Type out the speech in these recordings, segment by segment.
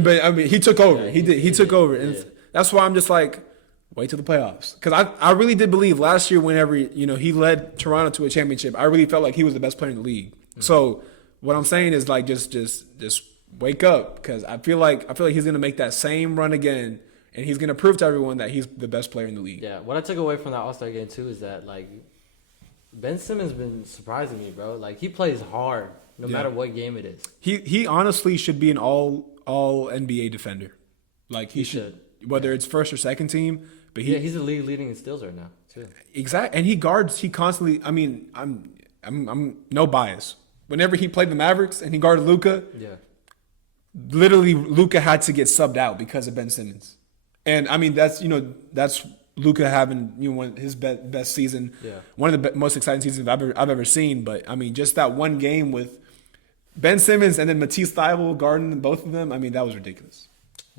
But I mean, he took over. Yeah, He took over, and that's why I'm just like, wait till the playoffs, because I really did believe last year whenever he led Toronto to a championship, I really felt like he was the best player in the league. So what I'm saying is like just wake up, because I feel like he's gonna make that same run again, and he's gonna prove to everyone that he's the best player in the league. Yeah, what I took away from that All-Star game too is that like Ben Simmons been surprising me, bro. Like he plays hard no matter what game it is. He honestly should be an all NBA defender. Like he should, whether it's first or second team. But he's the league leading in steals right now too. Exactly, and he guards. He constantly. I mean, I'm no bias. Whenever he played the Mavericks and he guarded Luka, literally Luka had to get subbed out because of Ben Simmons. And I mean that's Luka having one of his best season, one of the most exciting seasons I've ever seen. But I mean, just that one game with Ben Simmons and then Matisse Thybulle guarding both of them. I mean, that was ridiculous.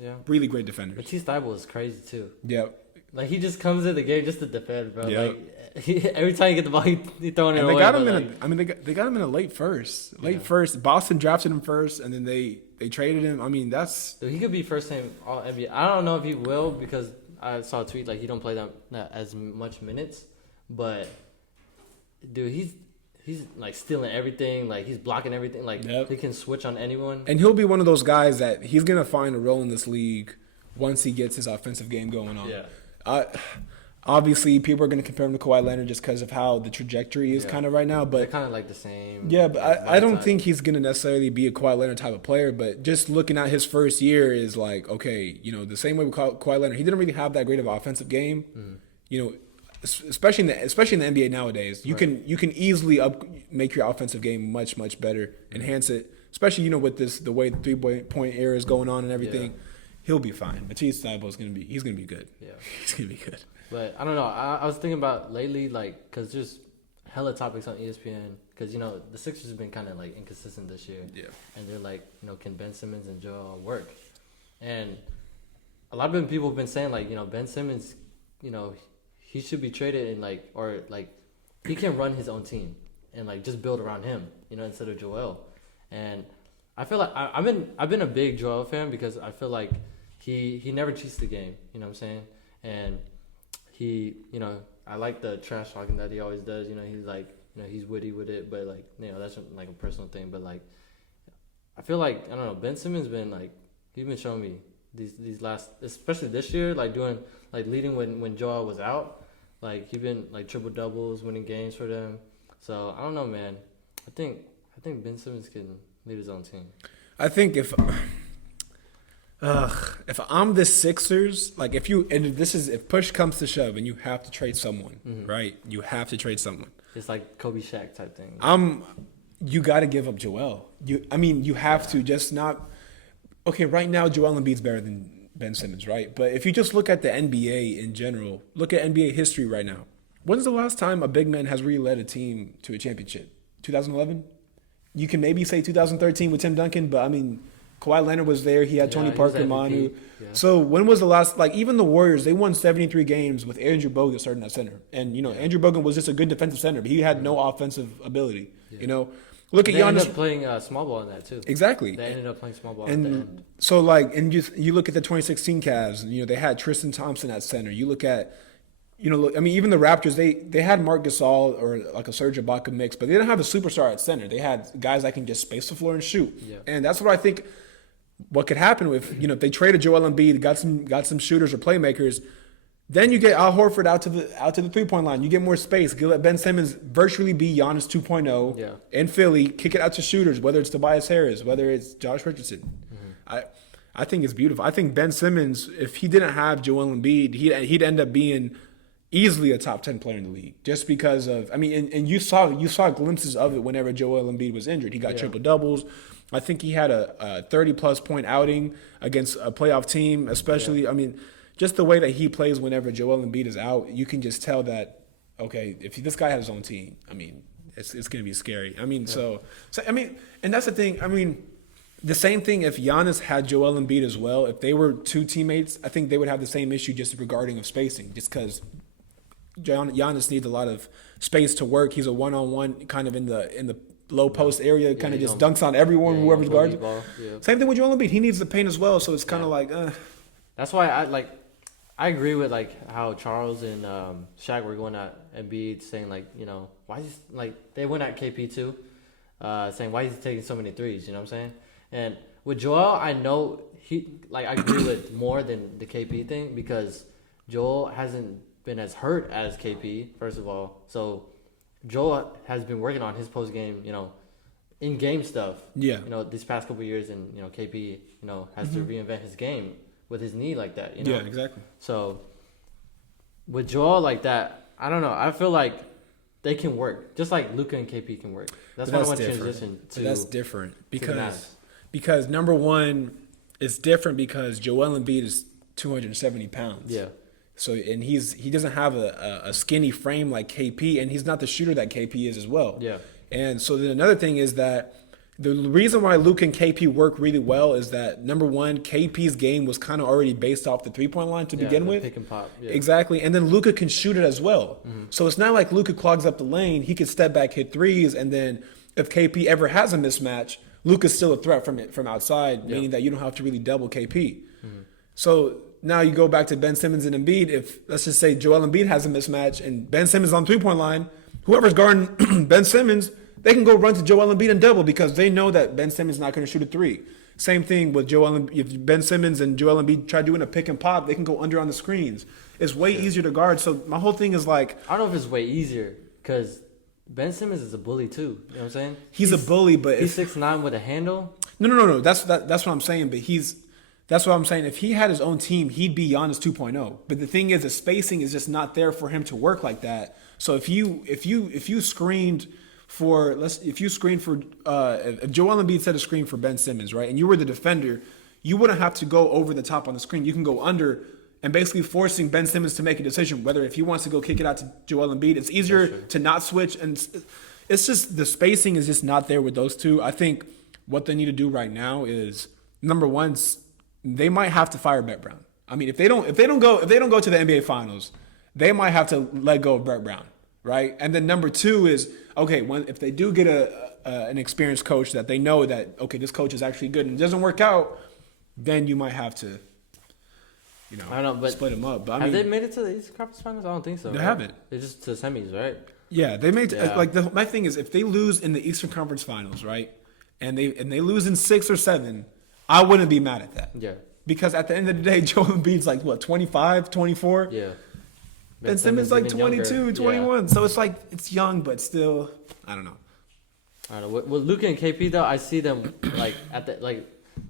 Yeah, really great defenders. Matisse Thybulle is crazy too. Yeah. Like he just comes in the game just to defend, bro. Yep. Like every time you get the ball, he throwing it and away. They got him in a late first. Boston drafted him first, and then they traded him. I mean, that's. Dude, he could be first team All NBA. I don't know if he will, because I saw a tweet like he don't play that as much minutes, but dude, he's like stealing everything. Like he's blocking everything. Like he can switch on anyone. And he'll be one of those guys that he's gonna find a role in this league once he gets his offensive game going on. Yeah. Obviously, people are going to compare him to Kawhi Leonard just because of how the trajectory is kind of right now. But they're kind of like the same. Yeah, but I don't think he's going to necessarily be a Kawhi Leonard type of player. But just looking at his first year is like, okay, the same way with Kawhi Leonard, he didn't really have that great of an offensive game. Especially in the NBA nowadays, you can easily make your offensive game much better, enhance it. Especially with the way the 3-point era is going on and everything. Yeah. He'll be fine. Matisse Thybulle he's gonna be good. Yeah, he's gonna be good. But I don't know. I was thinking about lately, like, cause there's hella topics on ESPN. Cause the Sixers have been kind of like inconsistent this year. Yeah. And they're like, can Ben Simmons and Joel work? And a lot of people have been saying like, Ben Simmons, he should be traded and he can run his own team and like just build around him, instead of Joel. And I feel like I've been a big Joel fan because I feel like he never cheats the game, you know what I'm saying? And he, I like the trash talking that he always does. He's like, he's witty with it, but like, that's like a personal thing. But like, I feel like, I don't know, Ben Simmons been like, he's been showing me these last, especially this year, like doing, like leading when Joel was out. Like he's been like triple doubles, winning games for them. So I don't know, man. I think Ben Simmons can lead his own team. I think if I'm the Sixers, like if push comes to shove and you have to trade someone, right? You have to trade someone. It's like Kobe Shaq type thing. You got to give up Joel. You have to just not. Okay, right now Joel Embiid's better than Ben Simmons, right? But if you just look at the NBA in general, look at NBA history right now. When's the last time a big man has really led a team to a championship? 2011? You can maybe say 2013 with Tim Duncan, but I mean, Kawhi Leonard was there. He had Tony Parker, Manu. Yeah. So when was the last, like even the Warriors, they won 73 games with Andrew Bogut starting at center. And, Andrew Bogut was just a good defensive center, but he had no offensive ability, Look at Giannis. They ended up playing small ball in that too. Exactly. They ended up playing small ball at the end. So you look at the 2016 Cavs, they had Tristan Thompson at center. You look at, even the Raptors, they had Marc Gasol or like a Serge Ibaka mix, but they didn't have a superstar at center. They had guys that can just space the floor and shoot. Yeah. And that's what I think what could happen if they traded Joel Embiid, got some shooters or playmakers. Then you get Al Horford out to the 3-point line. You get more space. You let Ben Simmons virtually be Giannis 2.0 in Philly. Kick it out to shooters, whether it's Tobias Harris, whether it's Josh Richardson. I think it's beautiful. I think Ben Simmons, if he didn't have Joel Embiid, he'd end up being easily a top 10 player in the league, just because of. I mean, and you saw glimpses of it whenever Joel Embiid was injured. He got triple doubles. I think he had a 30-plus point outing against a playoff team, especially. Yeah. I mean. Just the way that he plays whenever Joel Embiid is out, you can just tell that, okay, if this guy had his own team, I mean, it's going to be scary. I mean, so I mean, and that's the thing. I mean, the same thing if Giannis had Joel Embiid as well. If they were two teammates, I think they would have the same issue just regarding of spacing, just because Giannis needs a lot of space to work. He's a one-on-one kind of in the low post area, kind of he just gonna- dunks on everyone, yeah, he whoever's gonna bully guarding. ball. Yeah. Same thing with Joel Embiid. He needs the paint as well, so it's kind of like, That's why I agree with like how Charles and Shaq were going at Embiid, saying like, why is like they went at KP too, saying why is he taking so many threes? You know what I'm saying? And with Joel, I know I agree with more than the KP thing, because Joel hasn't been as hurt as KP, first of all. So Joel has been working on his post game, in game stuff. Yeah. These past couple of years, and KP, has to reinvent his game with his knee like that. yeah, exactly. So with Joel like that, I don't know. I feel like they can work, just like Luka and KP can work. That's why I want to transition to. But that's different the Mavs. because number one, it's different because Joel Embiid is 270 pounds. Yeah. So and he doesn't have a skinny frame like KP, and he's not the shooter that KP is as well. Yeah. And so then another thing is that the reason why Luke and KP work really well is that, number one, KP's game was kind of already based off the three-point line to begin with. Pick and pop. Yeah. Exactly. And then Luka can shoot it as well. Mm-hmm. So it's not like Luka clogs up the lane. He can step back, hit threes, and then if KP ever has a mismatch, Luka's still a threat from outside, meaning that you don't have to really double KP. Mm-hmm. So now you go back to Ben Simmons and Embiid. If, let's just say, Joel Embiid has a mismatch and Ben Simmons on three-point line, whoever's guarding Ben Simmons, they can go run to Joel Embiid and double because they know that Ben Simmons is not going to shoot a three. Same thing with Joel Embiid. If Ben Simmons and Joel Embiid try doing a pick and pop, they can go under on the screens. It's way easier to guard. So my whole thing is like, I don't know if it's way easier, because Ben Simmons is a bully too. You know what I'm saying? He's a bully, but he's 6'9" with a handle. No. That's what I'm saying. But that's what I'm saying. If he had his own team, he'd be Giannis 2.0. But the thing is, the spacing is just not there for him to work like that. So if you screened for if Joel Embiid set a screen for Ben Simmons, right, and you were the defender, you wouldn't have to go over the top on the screen. You can go under and basically forcing Ben Simmons to make a decision whether if he wants to go kick it out to Joel Embiid. It's easier to not switch, and it's just the spacing is just not there with those two. I think what they need to do right now is, number one, they might have to fire Brett Brown. I mean, if they don't go to the NBA Finals, they might have to let go of Brett Brown, right? And then number two is, okay, if they do get an experienced coach that they know that, okay, this coach is actually good and it doesn't work out, then you might have to, I don't know, but split them up. But have they made it to the Eastern Conference Finals? I don't think so. They right? haven't. They're just to semis, right? Yeah, they made my thing is, if they lose in the Eastern Conference Finals, right, and they lose in 6 or 7, I wouldn't be mad at that. Yeah. Because at the end of the day, Joel Embiid's like, what, 25, 24? Yeah. Ben Simmons like 22, younger. 21. Yeah. So it's like, it's young, but still, I don't know. I don't know. With Luka and KP though, I see them like at the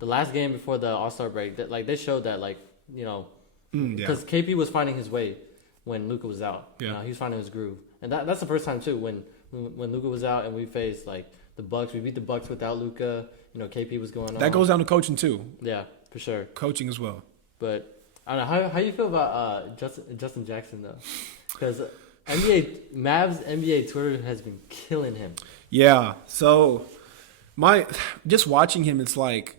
last game before the All-Star break. That they showed that because KP was finding his way when Luka was out. Yeah. He was finding his groove, and that's the first time too when Luka was out and we faced like the Bucks. We beat the Bucks without Luka. KP was going on. That goes down to coaching too. Yeah, for sure. Coaching as well. But I don't know how you feel about Justin Jackson though, because Mavs NBA Twitter has been killing him. Yeah. So just watching him, it's like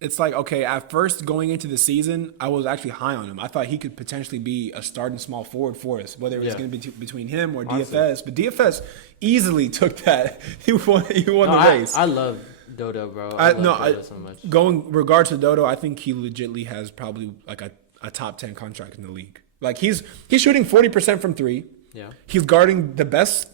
okay. At first, going into the season, I was actually high on him. I thought he could potentially be a starting small forward for us, whether it was going to be between him or Honestly. DFS. But DFS easily took that. He won the race. I love Dodo, bro. I love Dodo so much. Going regards to Dodo, I think he legitimately has probably like a top 10 contract in the league. Like he's shooting 40% from three. Yeah. He's guarding the best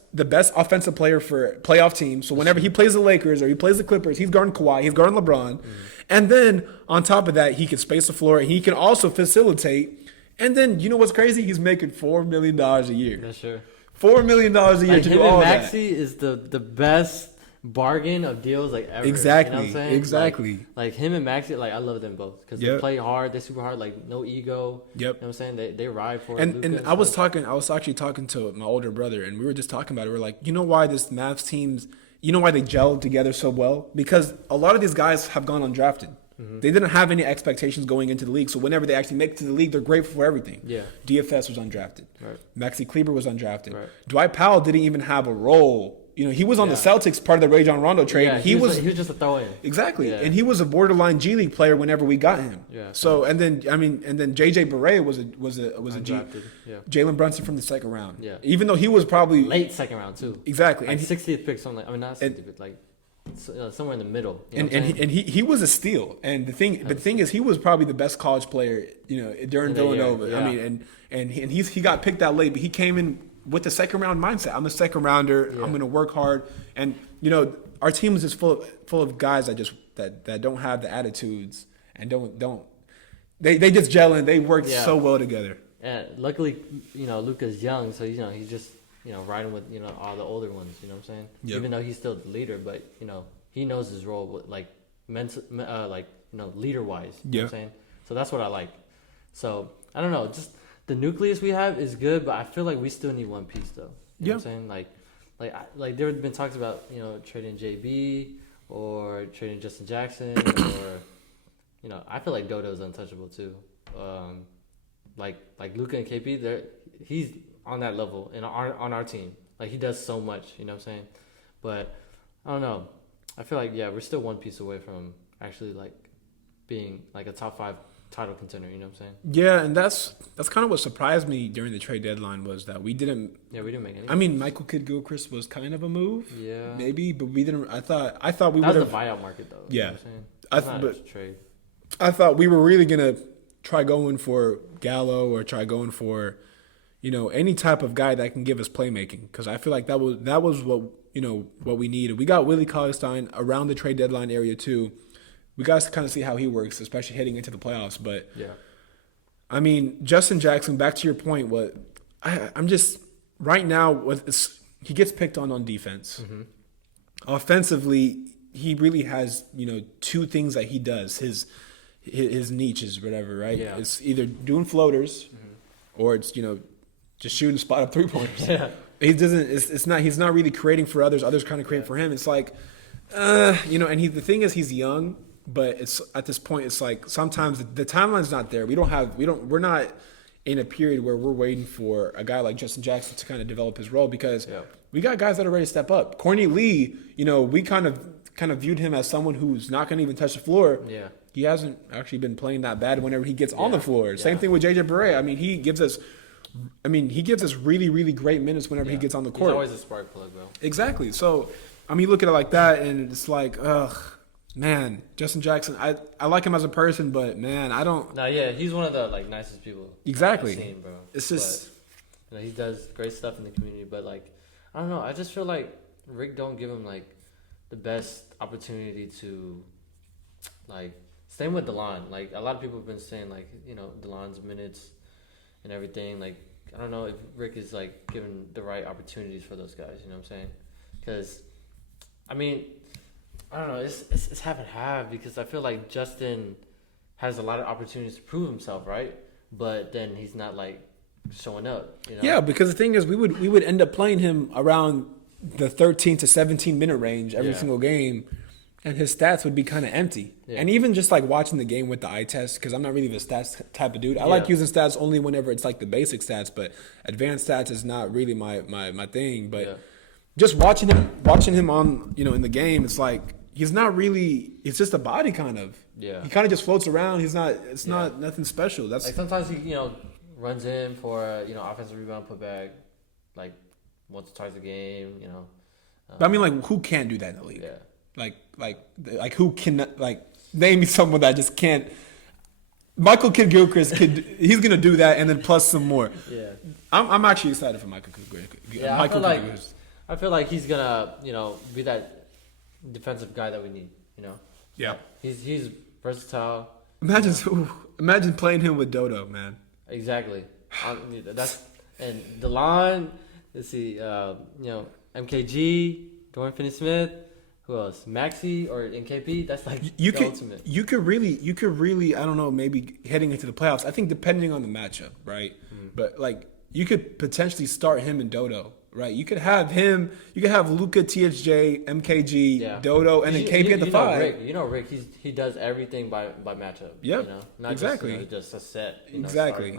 offensive player for playoff teams. So whenever he plays the Lakers or he plays the Clippers, he's guarding Kawhi, he's guarding LeBron. Mm. And then on top of that, he can space the floor and he can also facilitate. And then you know what's crazy? He's making $4 million a year. Yeah, sure. $4 million a year to do all that. Maxey is the best bargain of deals ever. Exactly. You know what I'm saying? Exactly. Like him and Maxey, I love them both because they play hard, they super hard, no ego. Yep. You know what I'm saying? They ride for it. And I was actually talking to my older brother, and we were just talking about it. We're like, you know why this Mavs teams, you know why they gel together so well? Because a lot of these guys have gone undrafted. Mm-hmm. They didn't have any expectations going into the league, so whenever they actually make it to the league, they're grateful for everything. Yeah. DFS was undrafted. Right. Maxi Kleber was undrafted. Right. Dwight Powell didn't even have a role, he was on the Yeah. Celtics, part of the Rajon Rondo trade. Yeah, he was just a throw in. exactly, Yeah. and he was a borderline G League player whenever we got him. Yeah. So and then JJ Barea was a G. Undrafted. Yeah. Jalen Brunson from the second round. Yeah. Even though he was probably Late second round too. exactly, Like and 60th pick, something like, I mean not 60th, but like somewhere in the middle. You know what I'm saying? and he was a steal. And the thing is, he was probably the best college player, during In the year, Villanova. yeah. I mean, and he got picked that late, but he came in with the second round mindset. I'm a second rounder. Yeah. I'm going to work hard. And our team is just full of guys that don't have the attitudes and don't they just gel and they work Yeah. so well together. And luckily, Luka's young, so he's just riding with all the older ones. You know what I'm saying? Yep. Even though he's still the leader, but he knows his role with leader wise. You know what I'm saying? So that's what I like. So I don't know, just the nucleus we have is good, but I feel like we still need one piece though. You know what I'm saying? Like there have been talks about trading JB or trading Justin Jackson or I feel like Dodo's untouchable too. Like Luka and KP, he's on that level and on our team. Like he does so much, you know what I'm saying? But I don't know. I feel like we're still one piece away from actually like being like a top 5 title contender, you know what I'm saying? Yeah, and that's kind of what surprised me during the trade deadline was that we didn't make any. I mean, Michael Kidd-Gilchrist was kind of a move. Yeah. Maybe, but we didn't. I thought we would That was have. the buyout market, though. Yeah. You know what I'm saying? It's not a trade. I thought we were really gonna try going for Gallo or try going for, any type of guy that can give us playmaking, because I feel like that was what what we needed. We got Willie Cauley-Stein around the trade deadline area too. We got to kind of see how he works, especially heading into the playoffs. But Yeah. I mean, Justin Jackson. Back to your point, I'm just right now. He gets picked on defense. Mm-hmm. Offensively, he really has two things that he does. His niche is whatever, right? Yeah. It's either doing floaters, or it's just shooting spot up 3-pointers. Yeah. He doesn't. It's not. He's not really creating for others. Others kind of create for him. It's like, And the thing is, he's young, but it's at this point, it's like sometimes the timeline's not there. We're not in a period where we're waiting for a guy like Justin Jackson to kind of develop his role, because we got guys that are ready to step up. Courtney Lee, we kind of viewed him as someone who's not going to even touch the floor. Yeah. He hasn't actually been playing that bad whenever he gets on the floor. Yeah. Same thing with JJ Barea. I mean, he gives us really, really great minutes whenever he gets on the court. He's always a spark plug, bro. Exactly. So, I mean, you look at it like that, and it's like, ugh, man, Justin Jackson. I like him as a person, but man, I don't. No, yeah, he's one of the nicest people. Exactly. I've seen, bro. It's just, he does great stuff in the community, but I don't know. I just feel like Rick don't give him the best opportunity to same with DeLon. A lot of people have been saying DeLon's minutes and everything. I don't know if Rick is given the right opportunities for those guys. You know what I'm saying? Because I mean, I don't know. It's half and half, because I feel like Justin has a lot of opportunities to prove himself, right? But then he's not showing up. Yeah, because the thing is, we would end up playing him around the 13 to 17 minute range every single game, and his stats would be kind of empty. Yeah. And even just watching the game with the eye test, because I'm not really the stats type of dude. I like using stats only whenever it's the basic stats, but advanced stats is not really my thing. But just watching him on in the game, it's he's not really. It's just a body kind of. Yeah. He kind of just floats around. He's not. It's not nothing special. That's sometimes he runs in for offensive rebound putback, once or twice a game. But I mean, who can't do that in the league? Yeah. Who can name me someone that just can't. Michael Kidd-Gilchrist he's gonna do that, and then plus some more. Yeah. I'm actually excited for Michael Kidd-Gilchrist. Yeah, I feel like he's gonna be that defensive guy that we need. Yeah. He's versatile. Imagine playing him with Dodo, man. Exactly. That's and DeLon. Let's see. MKG, Dorian Finney-Smith. Who else? Maxi or NKP? That's You the ultimate. You could really, I don't know, maybe heading into the playoffs. I think depending on the matchup, right? But you could potentially start him and Dodo, right? You could have him. You could have Luka, THJ, MKG, Dodo, and then KP at the 5. Rick. He does everything by matchup. Yep. Not exactly. Just a set. Exactly.